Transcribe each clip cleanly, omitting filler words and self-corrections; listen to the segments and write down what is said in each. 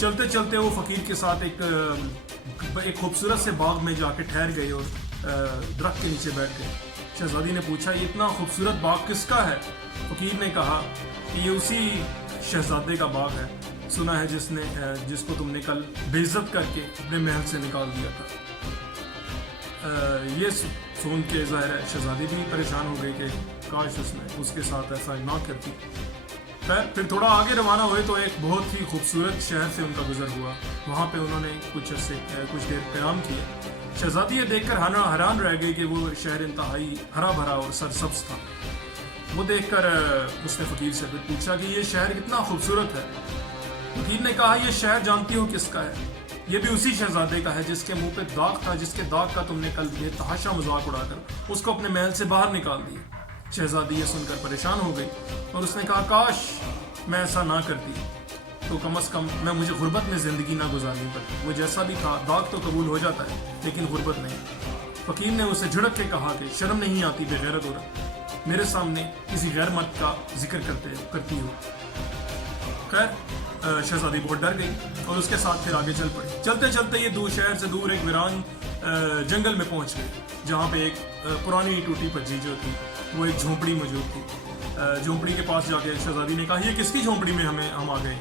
چلتے چلتے وہ فقیر کے ساتھ ایک خوبصورت سے باغ میں جا کے ٹھہر گئے اور درخت کے نیچے بیٹھ گئے. شہزادی نے پوچھا یہ اتنا خوبصورت باغ کس کا ہے؟ فقیر نے کہا کہ یہ اسی شہزادے کا باغ ہے، سنا ہے جس کو تم نے کل بے عزت کر کے اپنے محل سے نکال دیا تھا. یہ سن کے ظاہر ہے شہزادی بھی پریشان ہو گئی کہ کاش اس کے ساتھ ایسا نہ کرتی. پھر تھوڑا آگے روانہ ہوئے تو ایک بہت ہی خوبصورت شہر سے ان کا گزر ہوا. وہاں پہ انہوں نے کچھ دیر قیام کیا. شہزادی یہ دیکھ کر حیران رہ گئی کہ وہ شہر انتہائی ہرا بھرا اور سرسبز تھا. وہ دیکھ کر اس نے فقیر سے پوچھا کہ یہ شہر کتنا خوبصورت ہے. فقیر نے کہا یہ شہر جانتی ہو کس کا ہے؟ یہ بھی اسی شہزادے کا ہے جس کے منہ پہ داغ تھا، جس کے داغ کا تم نے کل یہ تحاشا مذاق اڑا کر اس کو اپنے محل سے باہر نکال دیا. شہزادی یہ سن کر پریشان ہو گئی اور اس نے کہا کاش میں ایسا نہ کرتی تو کم از کم مجھے غربت میں زندگی نہ گزارنی پڑتی. وہ جیسا بھی تھا داغ تو قبول ہو جاتا ہے لیکن غربت نہیں. فقیر نے اسے جھڑک کے کہا کہ شرم نہیں آتی بے غیرت عورت، میرے سامنے کسی غیر مرد کا ذکر کرتی ہو. خیر شہزادی بہت ڈر گئی اور اس کے ساتھ پھر آگے چل پڑی. چلتے چلتے یہ شہر سے دور ایک ویران جنگل میں پہنچ گئے جہاں پہ ایک پرانی ٹوٹی پجی جو تھی وہ ایک جھونپڑی موجود تھی. جھونپڑی کے پاس جا کے شہزادی نے کہا یہ کس کی جھونپڑی میں ہم آ گئے؟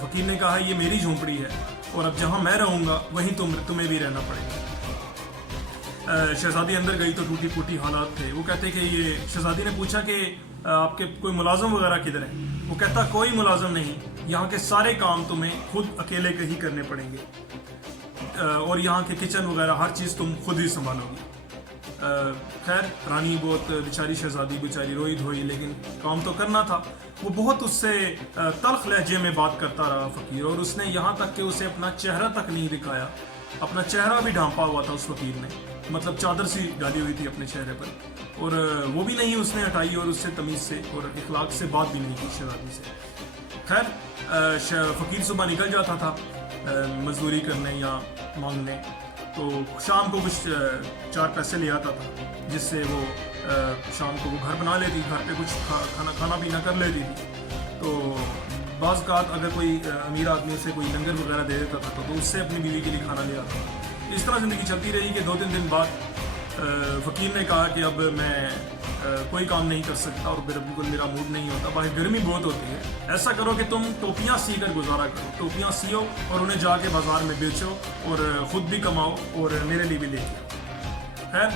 فقیر نے کہا یہ میری جھونپڑی ہے اور اب جہاں میں رہوں گا وہیں تمہیں بھی رہنا پڑے گا. شہزادی اندر گئی تو ٹوٹی پھوٹی حالات تھے. وہ کہتے کہ یہ شہزادی نے پوچھا کہ آپ کے کوئی ملازم وغیرہ کدھر ہیں؟ وہ کہتا کوئی ملازم نہیں، یہاں کے سارے کام تمہیں خود اکیلے ہی کرنے پڑیں گے اور یہاں کے کچن وغیرہ ہر چیز تم خود ہی سنبھالو گی. خیر رانی بہت بیچاری شہزادی بیچاری روئی دھوئی لیکن کام تو کرنا تھا. وہ بہت اس سے تلخ لہجے میں بات کرتا رہا فقیر، اور اس نے یہاں تک کہ اسے اپنا چہرہ تک نہیں دکھایا. اپنا چہرہ بھی ڈھانپا ہوا تھا اس فقیر نے، مطلب چادر سی ڈالی ہوئی تھی اپنے چہرے پر، اور وہ بھی نہیں اس نے ہٹائی اور اس سے تمیز سے اور اخلاق سے بات بھی نہیں کی شہزادی سے. خیر فقیر صبح نکل جاتا تھا مزدوری کرنے یا مانگنے، تو شام کو کچھ 4 پیسے لے آتا تھا جس سے وہ شام کو وہ گھر بنا لیتی، گھر پہ کچھ کھانا پینا کر لیتی تھی. تو بعض اوقات اگر کوئی امیر آدمی اسے کوئی لنگر وغیرہ دے دیتا تھا تو اس سے اپنی بیوی کے لیے کھانا لے آتا تھا. اس طرح زندگی چلتی رہی کہ 2-3 دن بعد فقیر نے کہا کہ اب میں کوئی کام نہیں کر سکتا اور بالکل میرا موڈ نہیں ہوتا، باہر گرمی بہت ہوتی ہے. ایسا کرو کہ تم ٹوپیاں سی کر گزارا کرو، ٹوپیاں سیو اور انہیں جا کے بازار میں بیچو اور خود بھی کماؤ اور میرے لیے بھی لے کے آؤ. خیر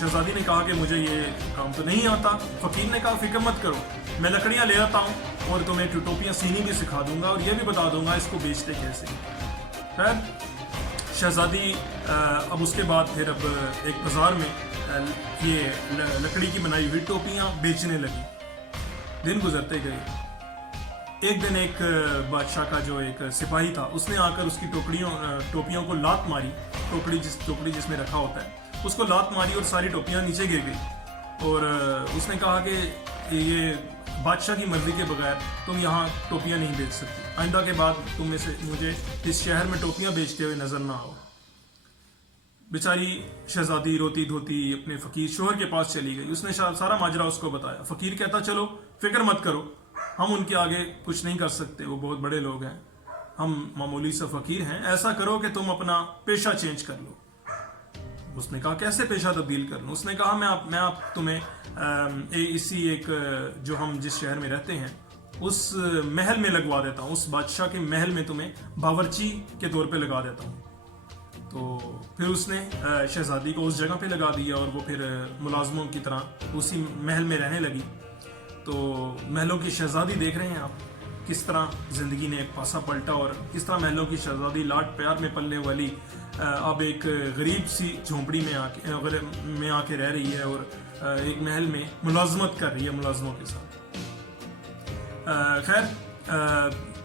شہزادی نے کہا کہ مجھے یہ کام تو نہیں آتا. فقیر نے کہا فکر مت کرو، میں لکڑیاں لے آتا ہوں اور تمہیں ٹوپیاں سینی بھی سکھا دوں گا اور یہ بھی بتا دوں گا اس کو بیچتے کیسے. خیر شہزادی اب اس کے بعد پھر اب ایک بازار میں یہ لکڑی کی بنائی ہوئی ٹوپیاں بیچنے لگی. دن گزرتے گئے. ایک دن ایک بادشاہ کا جو ایک سپاہی تھا اس نے آ کر اس کی ٹوپیوں کو لات ماری. ٹوکری جس میں رکھا ہوتا ہے اس کو لات ماری اور ساری ٹوپیاں نیچے گر گئی. اور اس نے کہا کہ یہ بادشاہ کی مرضی کے بغیر تم یہاں ٹوپیاں نہیں بیچ سکتی، آئندہ کے بعد تم میں سے مجھے اس شہر میں ٹوپیاں بیچتے ہوئے نظر نہ آؤ. بیچاری شہزادی روتی دھوتی اپنے فقیر شوہر کے پاس چلی گئی. اس نے سارا ماجرا اس کو بتایا. فقیر کہتا چلو فکر مت کرو، ہم ان کے آگے کچھ نہیں کر سکتے، وہ بہت بڑے لوگ ہیں، ہم معمولی سے فقیر ہیں. ایسا کرو کہ تم اپنا پیشہ چینج کر لو. اس نے کہا کیسے پیشہ تبدیل کر لوں؟ اس نے کہا میں آپ تمہیں اسی ایک جو ہم جس شہر میں رہتے ہیں اس محل میں لگوا دیتا ہوں، اس بادشاہ کے محل میں تمہیں باورچی کے طور پہ لگا دیتا ہوں. تو پھر اس نے شہزادی کو اس جگہ پہ لگا دیا اور وہ پھر ملازموں کی طرح اسی محل میں رہنے لگی. تو محلوں کی شہزادی دیکھ رہے ہیں آپ کس طرح زندگی نے پاسا پلٹا اور کس طرح محلوں کی شہزادی لاڈ پیار میں پلنے والی اب ایک غریب سی جھونپڑی میں آ کے رہ رہی ہے اور ایک محل میں ملازمت کر رہی ہے ملازموں کے ساتھ. خیر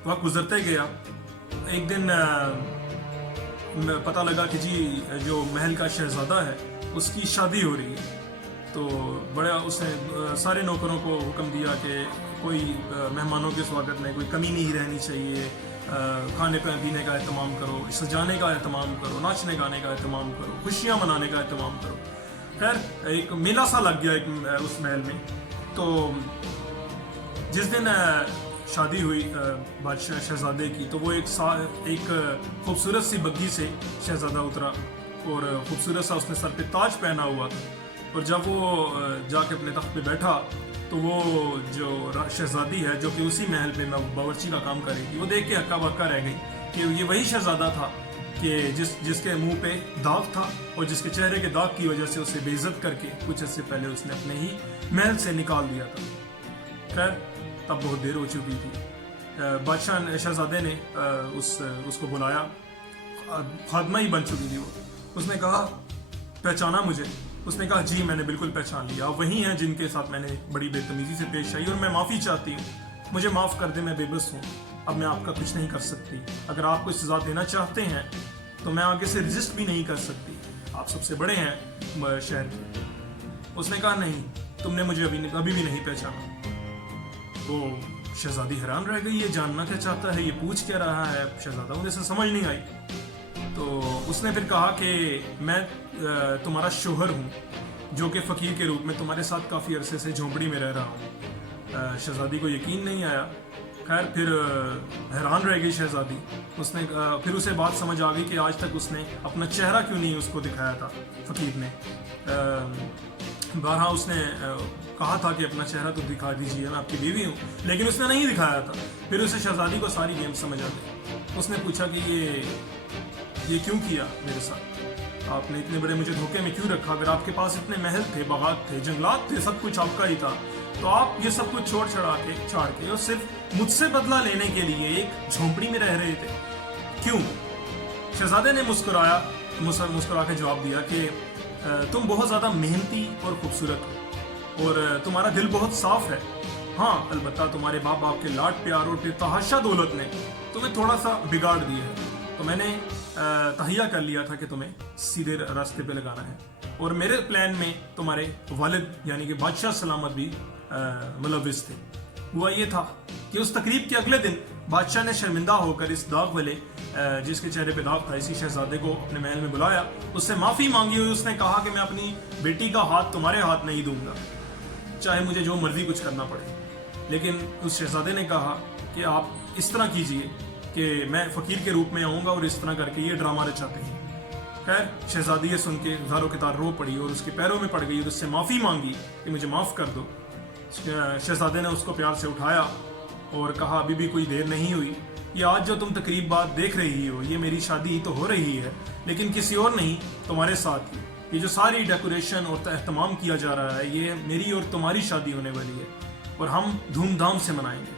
وقت گزرتے گیا. ایک دن پتہ لگا کہ جی جو محل کا شہزادہ ہے اس کی شادی ہو رہی ہے. تو اس نے سارے نوکروں کو حکم دیا کہ کوئی مہمانوں کے سواگت میں کوئی کمی نہیں رہنی چاہیے، کھانے پینے کا اہتمام کرو، سجانے کا اہتمام کرو، ناچنے گانے کا اہتمام کرو، خوشیاں منانے کا اہتمام کرو. خیر ایک میلہ سا لگ گیا اس محل میں. تو جس دن شادی ہوئی بادشاہ شہزادے کی تو وہ ایک خوبصورت سی بگھی سے شہزادہ اترا اور خوبصورت سا اس نے سر پہ تاج پہنا ہوا تھا. اور جب وہ جا کے اپنے تخت پہ بیٹھا تو وہ جو شہزادی ہے جو کہ اسی محل پہ باورچی کا کام کرے گی وہ دیکھ کے ہکا بکا رہ گئی کہ یہ وہی شہزادہ تھا کہ جس کے منہ پہ داغ تھا اور جس کے چہرے کے داغ کی وجہ سے اسے بے عزت کر کے کچھ عرصے پہلے اس نے اپنے ہی محل سے نکال دیا تھا. خیر تب بہت دیر ہو چکی تھی. بادشاہ شہزادے نے اس کو بلایا. خادمہ ہی بن چکی تھی وہ. اس نے کہا پہچانا مجھے؟ اس نے کہا جی میں نے بالکل پہچان لیا, وہی ہیں جن کے ساتھ میں نے بڑی بے تمیزی سے پیش آئی اور میں معافی چاہتی ہوں, مجھے معاف کر دیں, میں بے بس ہوں, اب میں آپ کا کچھ نہیں کر سکتی. اگر آپ کو سزا دینا چاہتے ہیں تو میں آگے سے رجسٹ بھی نہیں کر سکتی, آپ سب سے بڑے ہیں شہر کے. اس نے کہا نہیں, تم نے مجھے ابھی بھی نہیں پہچانا. وہ شہزادی حیران رہ گئی, یہ جاننا کیا چاہتا ہے, یہ پوچھ کیا رہا ہے. شہزادہ مجھے سمجھ نہیں آئی. تو اس نے پھر کہا کہ میں تمہارا شوہر ہوں جو کہ فقیر کے روپ میں تمہارے ساتھ کافی عرصے سے جھونپڑی میں رہ رہا ہوں. شہزادی کو یقین نہیں آیا. خیر پھر حیران رہ گئی شہزادی. اس نے پھر اسے بات سمجھ آ گئی کہ آج تک اس نے اپنا چہرہ کیوں نہیں اس کو دکھایا تھا فقیر نے. بارہا اس نے کہا تھا کہ اپنا چہرہ تو دکھا دیجیے, میں آپ کی بیوی ہوں, لیکن اس نے نہیں دکھایا تھا. پھر اسے شہزادی کو ساری گیم سمجھ آ گئی. اس نے پوچھا کہ یہ کیوں کیا میرے ساتھ, آپ نے اتنے بڑے مجھے دھوکے میں کیوں رکھا؟ اگر آپ کے پاس اتنے محل تھے, باغات تھے, جنگلات تھے, سب کچھ آپ کا ہی تھا, تو آپ یہ سب کچھ چھاڑ کے اور صرف مجھ سے بدلہ لینے کے لیے ایک جھونپڑی میں رہ رہے تھے, کیوں؟ شہزادے نے مسکرا کے جواب دیا کہ تم بہت زیادہ محنتی اور خوبصورت ہو اور تمہارا دل بہت صاف ہے. ہاں البتہ تمہارے باپ کے لاڈ پیار اور پھر تحاشا دولت نے تمہیں تھوڑا سا بگاڑ دیا ہے. تو میں نے تہیہ کر لیا تھا کہ تمہیں سیدھے راستے پہ لگانا ہے, اور میرے پلان میں تمہارے والد یعنی کہ بادشاہ سلامت بھی ملوث تھے. ہوا یہ تھا کہ اس تقریب کے اگلے دن بادشاہ نے شرمندہ ہو کر اس داغ والے جس کے چہرے پہ داغ تھا اسی شہزادے کو اپنے محل میں بلایا, اس سے معافی مانگی ہوئی. اس نے کہا کہ میں اپنی بیٹی کا ہاتھ تمہارے ہاتھ نہیں دوں گا, چاہے مجھے جو مرضی کچھ کرنا پڑے. لیکن اس شہزادے نے کہا کہ آپ اس طرح کیجئے کہ میں فقیر کے روپ میں آؤں گا اور اس طرح کر کے یہ ڈرامہ رچاتے ہیں. خیر شہزادی یہ سن کے زاروں کے تار رو پڑی اور اس کے پیروں میں پڑ گئی اور اس سے معافی مانگی کہ مجھے معاف کر دو. شہزادے نے اس کو پیار سے اٹھایا اور کہا ابھی بھی کوئی دیر نہیں ہوئی, یہ آج جو تم تقریب بات دیکھ رہی ہو یہ میری شادی تو ہو رہی ہے, لیکن کسی اور نہیں تمہارے ساتھ ہی. یہ جو ساری ڈیکوریشن اور اہتمام کیا جا رہا ہے یہ میری اور تمہاری شادی ہونے والی ہے اور ہم دھوم دھام سے منائیں گے.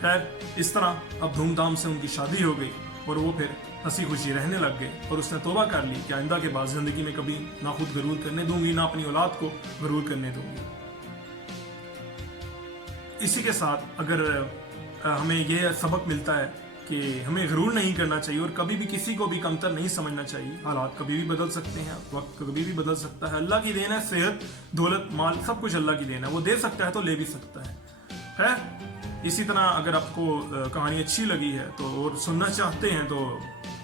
خیر اس طرح اب دھوم دھام سے ان کی شادی ہو گئی اور وہ پھر ہنسی خوشی رہنے لگ گئے, اور اس نے توبہ کر لی کہ آئندہ کے بعد زندگی میں کبھی نہ خود غرور کرنے دوں گی نہ اپنی اولاد کو غرور کرنے دوں گی. اسی کے ساتھ اگر ہمیں یہ سبق ملتا ہے کہ ہمیں غرور نہیں کرنا چاہیے اور کبھی بھی کسی کو بھی کمتر نہیں سمجھنا چاہیے. حالات کبھی بھی بدل سکتے ہیں, وقت کبھی بھی بدل سکتا ہے, اللہ کی دین ہے, صحت دولت مال سب کچھ اللہ کی دین ہے, وہ دے سکتا ہے تو لے بھی سکتا ہے. خیر اسی طرح اگر آپ کو کہانی اچھی لگی ہے تو اور سننا چاہتے ہیں تو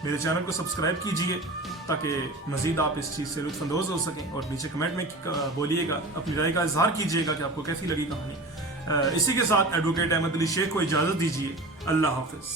میرے چینل کو سبسکرائب کیجئے تاکہ مزید آپ اس چیز سے لطف اندوز ہو سکیں, اور نیچے کمنٹ میں بولیے گا, اپنی رائے کا اظہار کیجئے گا کہ آپ کو کیسی لگی کہانی. اسی کے ساتھ ایڈوکیٹ احمد علی شیخ کو اجازت دیجیے. اللہ حافظ.